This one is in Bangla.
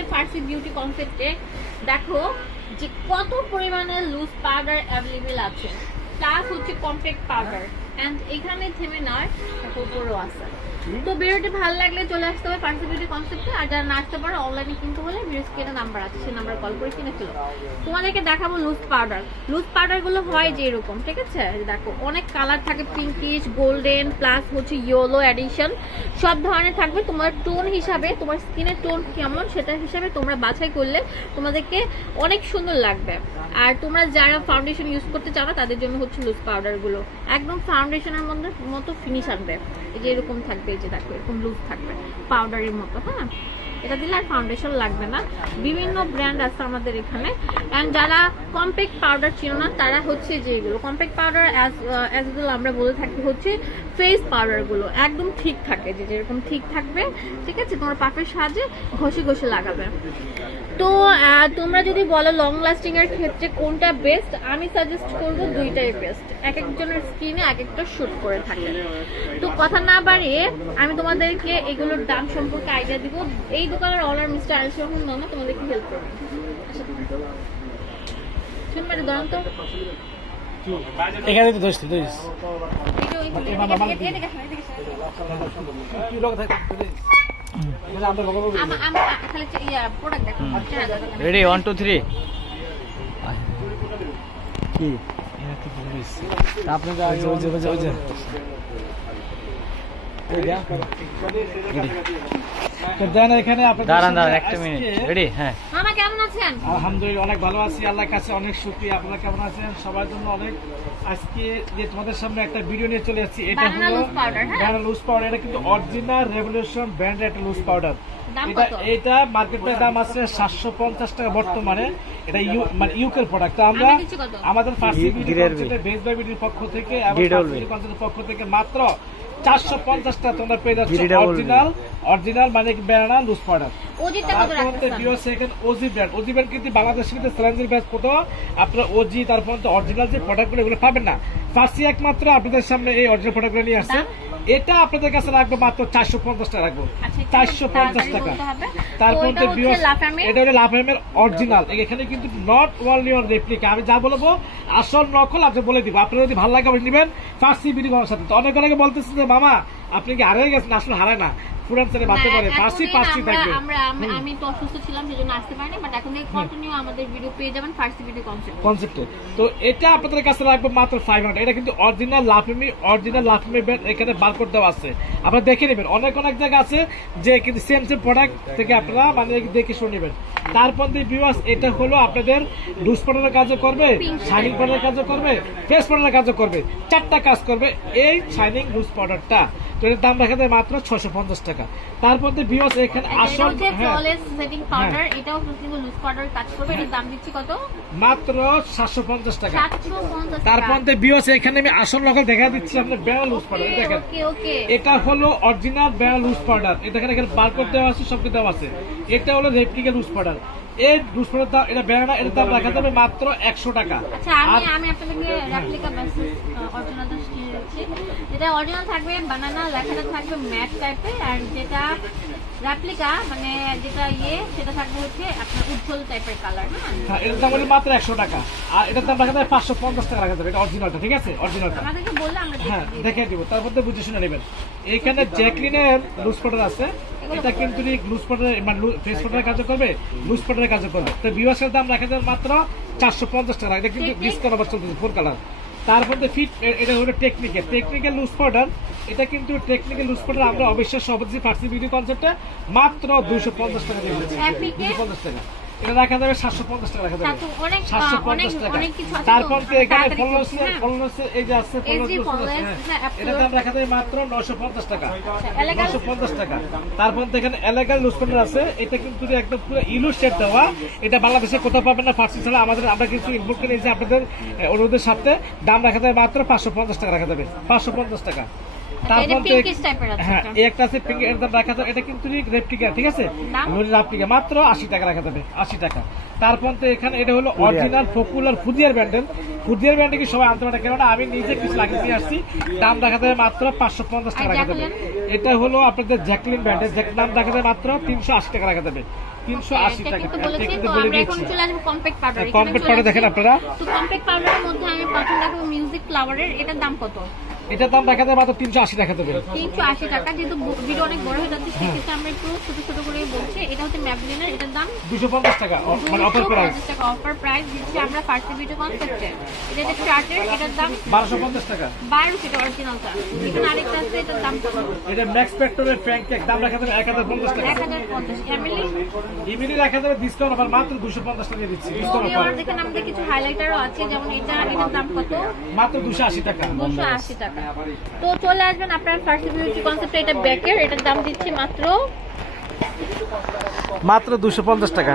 আমাদের ফার্সি বিউটি কনসেপ্টে দেখো যে কত পরিমাণে লুজ পাউডার অ্যাভেলেবেল আছে প্লাস হচ্ছে কম্প্যাক্ট পাউডার এন্ড এখানে থেমে নয় উপরও আছে। তো ভিডিওটি ভালো লাগলে চলে আসতে হবে কনসেপ্টে আর যারা না আসতে পারো অনলাইনে কিনতে হলে নাম্বার আছে সেই নাম্বার কল করে কিনে ফেলো। তোমাদেরকে দেখাবো লুজ পাউডার লুজ পাউডারগুলো হয় যে এরকম ঠিক আছে? দেখো অনেক কালার থাকে পিঙ্কিশ গোল্ডেন প্লাস হচ্ছে ইয়েলো এডিশন সব ধরনের থাকবে। তোমার টোন হিসাবে তোমার স্কিনের টোন কেমন সেটা হিসাবে তোমরা বাছাই করলে তোমাদেরকে অনেক সুন্দর লাগবে। আর তোমরা যারা ফাউন্ডেশন ইউজ করতে চাও না তাদের জন্য হচ্ছে লুজ পাউডারগুলো। একদম ফাউন্ডেশনের মধ্যে মতো ফিনিশ আসবে এই যে এরকম থাকবে, এই যে দেখো, এরকম লুজ থাকবে পাউডারের মতো হ্যাঁ? এটা দিলে আর ফাউন্ডেশন লাগবে না। বিভিন্ন ব্র্যান্ড আছে আমাদের এখানে। অ্যান্ড যারা কম্প্যাক্ট পাউডার ছিল না, তারা হচ্ছে যে এগুলো। কম্প্যাক্ট পাউডার অ্যাজ অ্যাজ আমরা বলে থাকি হচ্ছে ফেস পাউডারগুলো একদম ঠিক থাকে যে যেরকম ঠিক থাকবে, ঠিক আছে? তোমার পাপের সাহায্যে ঘষে ঘষে লাগাবে। তো তোমরা যদি বলো লং লাস্টিং এর ক্ষেত্রে কোনটা বেস্ট আমি সাজেস্ট করব দুইটাই বেস্ট এক একজনের স্কিনে এক একটা শুট করে থাকে। তো কথা না বাড়িয়ে আমি তোমাদেরকে এগুলোর দাম সম্পর্কে আইডিয়া দিব। এই দোকানের অনার মিস্টার আরিস রহমান মামা তোমাদেরকে হেল্প করবে? শুনবে দাঁড়ান তো। এখানে তো এই। কি। চেহারা দেখো। রেডি ওয়ান টু থ্রি কি? আপনাকে ওই যে ওই যে ওই যে তো দেন এখানে আপনাদের দাঁড়ান দাঁড়ান একটা মিনিট রেডি হ্যাঁ। মামা কেমন আছেন? আলহামদুলিল্লাহ অনেক ভালো আছি। আল্লাহর কাছে অনেক শুকরিয়া। আপনারা কেমন আছেন? সবার জন্য অনেক আজকে যে তোমাদের সামনে একটা ভিডিও নিয়ে চলে যাচ্ছি এটা হলো loose powder, হ্যাঁ? banana loose powder এটা কিন্তু অরিজিনাল রেভলিউশন ব্র্যান্ডের একটা লুজ পাউডার এটা কত? এটা মার্কেটের দাম আছে সাতশো পঞ্চাশ টাকা বর্তমানে। এটা ইউ মানে ইউকের প্রোডাক্ট তো আমরা? আমাদের ফার্সি বেস বাই পক্ষ থেকে এবং পক্ষ থেকে মাত্র চারশো পঞ্চাশ তোমরা পেয়ে যাচ্ছ। অরিজিনাল অরিজিনাল মানে ব্যানানা লুজ পাউডার তারপর রাখতেছেন bio second OG brand OG brand কিন্তু বাংলাদেশের কিন্তু স্যালেঞ্জের ব্যাচ কত? আপনার ওজি তারপর অরিজিনাল যে প্রোডাক্টগুলো এগুলো পাবেন না। ফার্সি একমাত্র আপনাদের সামনে এই অরিজিনাল প্রোডাক্টগুলো নিয়ে আসছে। এটা আপনাদের কাছে রাখব মাত্র চারশো পঞ্চাশ টাকা রাখব। আচ্ছা, চারশো পঞ্চাশ টাকা তারপর এটা হলো অরিজিনাল এখানে কিন্তু নট ওনলি অন রেপ্লিকা আমি যা বলব আসল নকল আপনি বলে দিব। আপনার যদি ভালো লাগে আপনি নেবেন। ফার্সি বিডি সাথে। তো অনেক অনেকে বলতেছে যে মামা আপনি কি হারিয়ে গেছেন? আসলে হারায় না। পুরান বাড়তে পারে থাকবে। আমরা আমি- তো অসুস্থ ছিলাম সেজন্য আসতে পারিনি বাট এখন থেকে কন্টিনিউ আমাদের ভিডিও পেয়ে যাবেন ফার্সি ভিডিও কনসেপ্ট কনসেপ্টে তো এটা আপনাদের কাছে রাখব মাত্র ফাইভ হান্ড্রেড এটা কিন্তু অরিজিনাল লাফেমি অরিজিনাল লাফেমি ব্র্যান্ড এখানে বারকোড দেওয়া আছে। আপনারা দেখে নেবেন। অনেক অনেক জায়গা আছে যে কিন্তু সেম সেম প্রোডাক্ট থেকে আপনারা মানে দেখে শুনে নেবেন। তারপর দিয়ে ভিউয়ার্স এটা হলো আপনাদের লুজ পাউডারের কাজও করবে শাইনিং পাউডারের কাজও করবে ফেস পাউডারের কাজও করবে। চারটা কাজ করবে এই শাইনিং লুজ পাউডারটা তো এটার দাম রাখা যায় মাত্র ছশো পঞ্চাশ টাকা। তারপর দিয়ে ভিউয়ার্স এখানে আসল হ্যাঁ। ফ্ললেস সেটিং পাউডার এটাও কিন্তু লুজ পাউডার কাজ করবে। এর দাম দিচ্ছি কত? মাত্র সাতশো পঞ্চাশ টাকা। 750 তারপর টাকা। দিয়ে ভিউয়ার্স এখানে আমি আসল নকল দেখা দিচ্ছি আপনার বেয়াল লুজ পাউডার দেখেন। ওকে ওকে এটা হলো অরিজিনাল বেয়াল লুজ পাউডার এটা এখানে এখানে বারকোড দেওয়া আছে সব কিছু দেওয়া আছে। এটা হলো রেপ্লিকা লুজ পাউডার পাউডার দাম এটা বেড়া এর দাম রাখা যাবে মাত্র একশো টাকা। আচ্ছা আমি আমি আপনাদেরকে রেপ্লিকা ভার্সেস অরিজিনালটা শিখিয়ে যেটা অরিজিনাল থাকবে বানানা লেখাটা থাকবে ম্যাট টাইপের আর যেটা রেপ্লিকা মানে যেটা ইয়ে সেটা থাকবে হচ্ছে আপনার উজ্জ্বল টাইপের কালার হ্যাঁ এটার দাম হলো মাত্র একশো টাকা। আর এটার দাম রাখা যাবে পাঁচশো পঞ্চাশ টাকা রাখা যাবে এটা অরিজিনালটা ঠিক আছে? অরিজিনালটা আমাদেরকে বললে আমরা হ্যাঁ দেখে দিব তারপর তো বুঝে শুনে নেবেন। এখানে জ্যাকলিনের লুজ আছে। এটা কিন্তু লুজ পাউডার মানে ফেস পাউডারের কাজও করবে লুজ পাউডারের কাজও করবে। তো বিওয়াসের দাম রাখা যাবে মাত্র চারশো পঞ্চাশ টাকা। এটা কিন্তু বিশ ডিসকাউন্ট আবার চলতেছে ফোর কালার তারপর তো ফিট এটা হলো টেকনিক্যাল টেকনিক্যাল লুজ পাউডার এটা কিন্তু টেকনিক্যাল লুজ পাউডার আমরা অবশ্যই সবজি ফার্সি ভিডিও কনসেপ্টে মাত্র দুশো পঞ্চাশ টাকা দিয়ে দিচ্ছি। দুশো পঞ্চাশ টাকা। এটা রাখা যাবে সাতশো পঞ্চাশ টাকা রাখা যাবে। সাতশো- পঞ্চাশ টাকা। তারপর এখানে ফলস হ্যাঁ। ফলস এই যে আছে যে হ্যাঁ। হ্যাঁ, এটা দাম রাখা মাত্র নশো পঞ্চাশ টাকা। নশো পঞ্চাশ টাকা। তারপর এখানে এলাকার আছে। এটা কিন্তু একদম পুরো ইলু সেট দেওয়া এটা বাংলাদেশে কোথাও পাবেন না ফার্সি ছাড়া। আমাদের আমরা কিছু ইনপুট করে নিয়েছি আপনাদের অনুরোধের সাথে। দাম রাখা যায় মাত্র পাঁচশো পঞ্চাশ টাকা রাখা যাবে। পাঁচশো পঞ্চাশ টাকা। হ্যাঁ একটা। আছে রাখা এটা কিন্তু রেপ্লিকা ঠিক আছে? রেপ্লিকা মাত্র আশি টাকা রাখা যাবে আশি টাকা। তারপর তো এখানে এটা হলো অরিজিনাল পপুলার ফুদিয়ার ব্যান্ডেল ফুদিয়ার ব্যান্ডে কি সবাই আনতে পারে? কেননা আমি নিজে কিছু লাগিয়ে নিয়ে আসছি দাম রাখা যাবে মাত্র পাঁচশো পঞ্চাশ টাকা রাখা যাবে। এটা হলো আপনাদের জ্যাকলিন ব্যান্ডের দাম রাখা যাবে মাত্র তিনশো আশি টাকা রাখা যাবে। তিনশো আশি এটা টাকা। কিন্তু বলেছি তো আমরা এখন চলে আসব কম্প্যাক্ট পাউডার হ্যাঁ, compact দেখেন আপনারা। তো কম্প্যাক্ট পাউডারের মধ্যে আমি প্রথম মিউজিক ফ্লাওয়ারের এটার দাম কত? এটার দাম রাখা যাবে মাত্র তিনশো আশি টাকা দেবে তিনশো আশি টাকা যেহেতু ভিডিও অনেক বড় হয়ে যাচ্ছে সেক্ষেত্রে আমরা একটু ছোট ছোট করে বলছি। এটা হচ্ছে ম্যাবলিনের এটার দাম দুশো পঞ্চাশ টাকা মানে অফার প্রাইস টাকা অফার প্রাইস দিচ্ছি আমরা ফার্স্ট ভিডিও কনসেপ্টে এটা চার্টের এটার দাম বারোশো পঞ্চাশ টাকা। বারো সেটা অরিজিনালটা এখানে আরেকটা আছে এটার দাম এটা ম্যাক্স ফ্যাক্টরের ফ্যাঙ্ক দাম রাখা যাবে এক হাজার পঞ্চাশ টাকা। এক হাজার পঞ্চাশ। এমএলই ইমিলি রাখা যাবে ডিসকাউন্ট অফার মাত্র দুশো পঞ্চাশ টাকা দিচ্ছি। ডিসকাউন্ট অফার দেখেন আমাদের কিছু হাইলাইটারও আছে যেমন এটা এটার দাম কত? মাত্র দুশো আশি টাকা। দুশো আশি টাকা। তো চলে আসবেন আপনার ফার্স্ট বিউটি কনসেপ্ট এটা ব্যাকের এটার দাম দিচ্ছি মাত্র মাত্র দুশো পঞ্চাশ টাকা।